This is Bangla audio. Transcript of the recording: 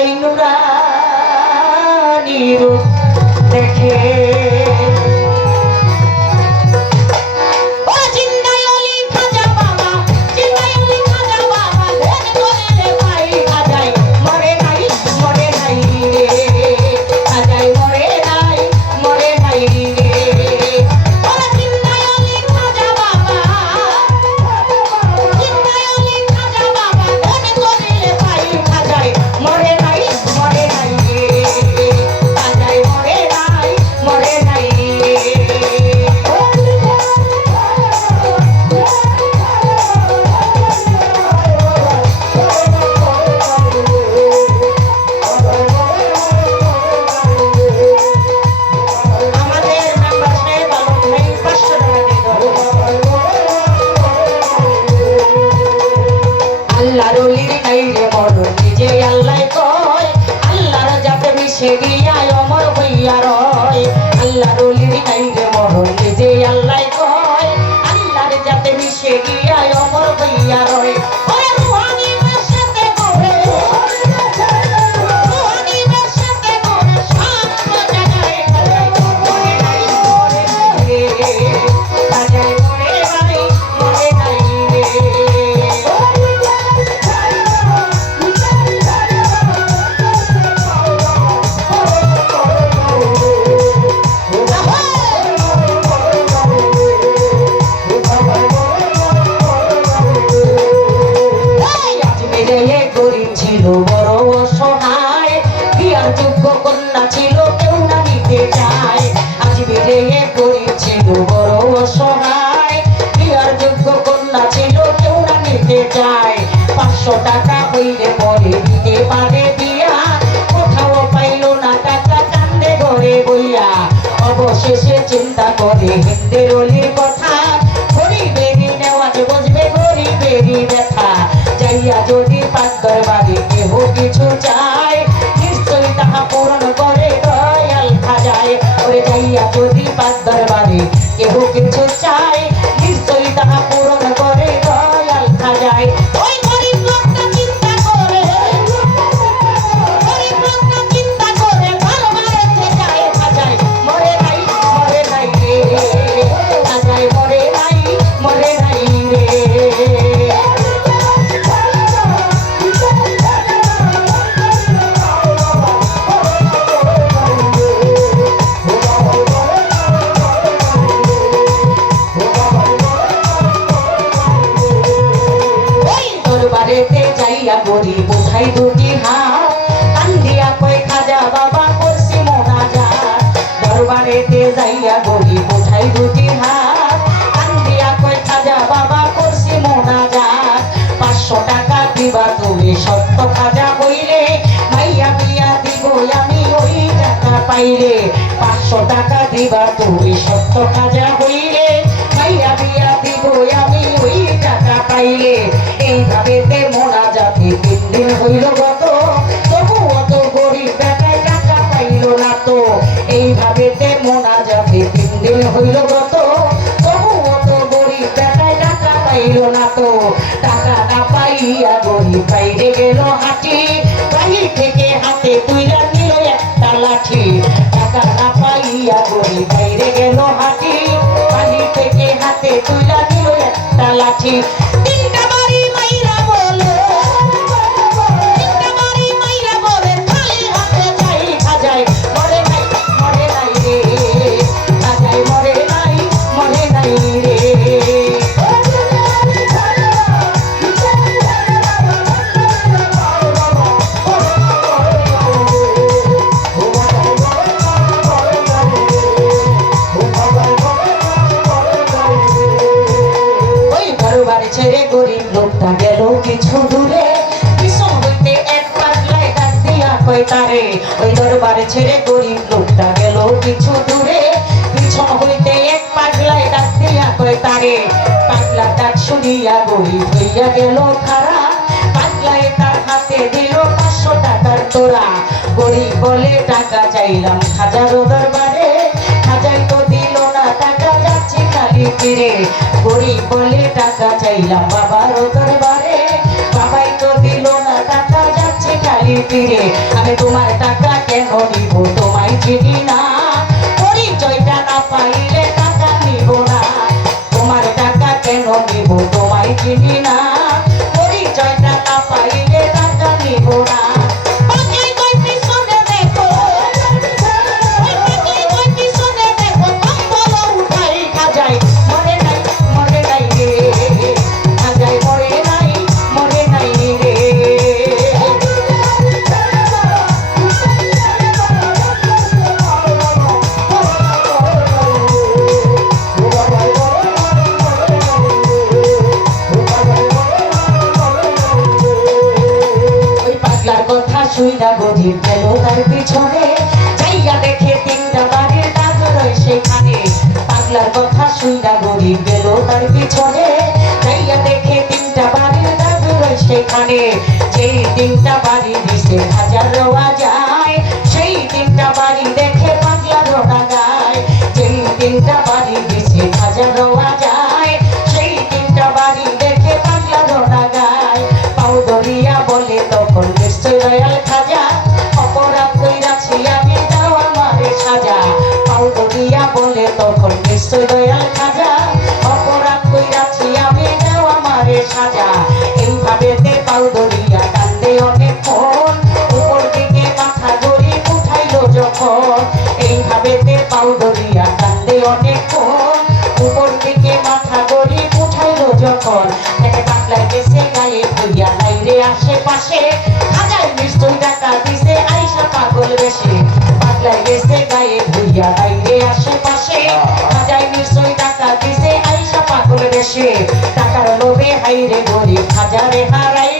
সেই নুরানি রূপ দেখে টাকা হইলে পরে দিতে পারে দিয়া কোথাও পাইল না টাকা কান্দে ঘরে বইয়া অবশেষে চিন্তা করে হিন্দের অলির কথা গরিবেরই নেওয়াজ বুঝবে গরিবেরই ব্যথা যাইয়া যদি পাক দরবারে কেহ কিছু চায় নিশ্চয়ই তাহা পূরণ করে দয়াল খাজায় ওরে যাইয়া যদি পাক দরবারে কেহ কিছু চায় নিশ্চয়ই তাহা পূরণ করে দয়াল খাজায় গরিব উঠাই দুটি হাত কান্দিয়া কই খাজা বাবা করছি মোনাজাত দরবারেতে যাইয়া গরিব উঠাই দুটি হাত কান্দিয়া কই খাজা বাবা করছি মোনাজাত 500 টাকা দিবা তুমি সত্য খাজা হইলে মাইয়া বিয়া দিব আমি ওই টাকা পাইলে 500 টাকা দিবা তুমি সত্য খাজা হইলে মাইয়া বিয়া দিব আমি ওই টাকা পাইলে এইভাবে মোনাজাতে 3 দিন হইল গত তবু অত গরিব বেটায় টাকা পাইল না তো এইভাবে মোনাজাতে 3 দিন হইল গত তবু অত গরিব বেটায় টাকা পাইল না তো টাকা না পাইয়া গরিব বাইরে গেল হাঁটি বাহির থেকে হাতে তুইলা নিল একটা লাঠি টাকা না পাইয়া গরিব বাইরে গেল হাঁটি বাহির থেকে হাতে তুইলা নিল একটা লাঠি ছেড়ে গরিব লোকটা গেল কিছু দূরে পিছন হইতে এক পাগলায় ডাক দিয়া কয় তারে ওই দরবারে ছেড়ে গরিব লোকটা গেল কিছু দূরে পিছন হইতে এক পাগলায় ডাক দিয়া কয় তারে পাগলা ডাক শুনিয়া গরিব হইয়া গেল খারা পাগলায় তার হাতে দিল 500 টাকার তোরা গরিব বলে টাকা চাইলাম খাজার দরবারে খাজাই তো দিল না টাকা যাচ্ছে খালি ফিরে গরিব বলে টাকা চাইলাম বাবার দরবারে বাবাই তো দিল না টাকা যাচ্ছে খালি নদীর তীরে আমি তোমার টাকা কেন নিব তোমায় চিনি না পরিচয়টা না পাইলে টাকা নিব না তোমার টাকা কেন নিব তোমায় চিনি না পরিচয়টা না পাইলে টাকা নিব না শুইনা গরিব গেল তার পিছনে জায়গা দেখে তিনটা বাড়ির দাগ রয় সেখানে পাগলার কথা শুইনা গরিব গেল তার পিছনে জায়গা দেখে তিনটা বাড়ির দাগ রয় সেখানে যেই তিনটা বাড়ি দিছে হাজার রোয়া যায় সেই তিনটা বাড়ি দেখে পাগলা রোনা গায় যেই তিনটা বাড়ি দিছে হাজার রোয়া যায় সেই তিনটা বাড়ি দেখে পাগলা রোনা গায় পাও ধরিয়া বলে তখন নিশ্চয় রয়াল খাজা অপরাধ কইরাছি আমি দাও আমারে সাজা পাও ধরিয়া বলে তখন নিশ্চয় রয়াল খাজা অপরাধ কইরাছি আমি দাও আমারে সাজা এইভাবে পাও ধরিয়া কান্দে অনেকক্ষণ উপর দিকে মাথা ধরি উঠাইলো যখন এইভাবে পাও ধরিয়া কান্দে অনেকক্ষণ উপর দিকে মাথা ধরি উঠাইলো যখন একে পাগলায় গেছে গায়ে ভইয়া লাইরে আশেপাশে হাজার নিশ্চয় টাকা দিছে আইসা পাগল বেশে পাগলায় গেছে গায়ে ভইয়া লাইরে আশেপাশে হাজার নিশ্চয় টাকা দিছে আইসা পাগল বেশে টাকার লোভে হাইরে গরিব হাজারে হারাই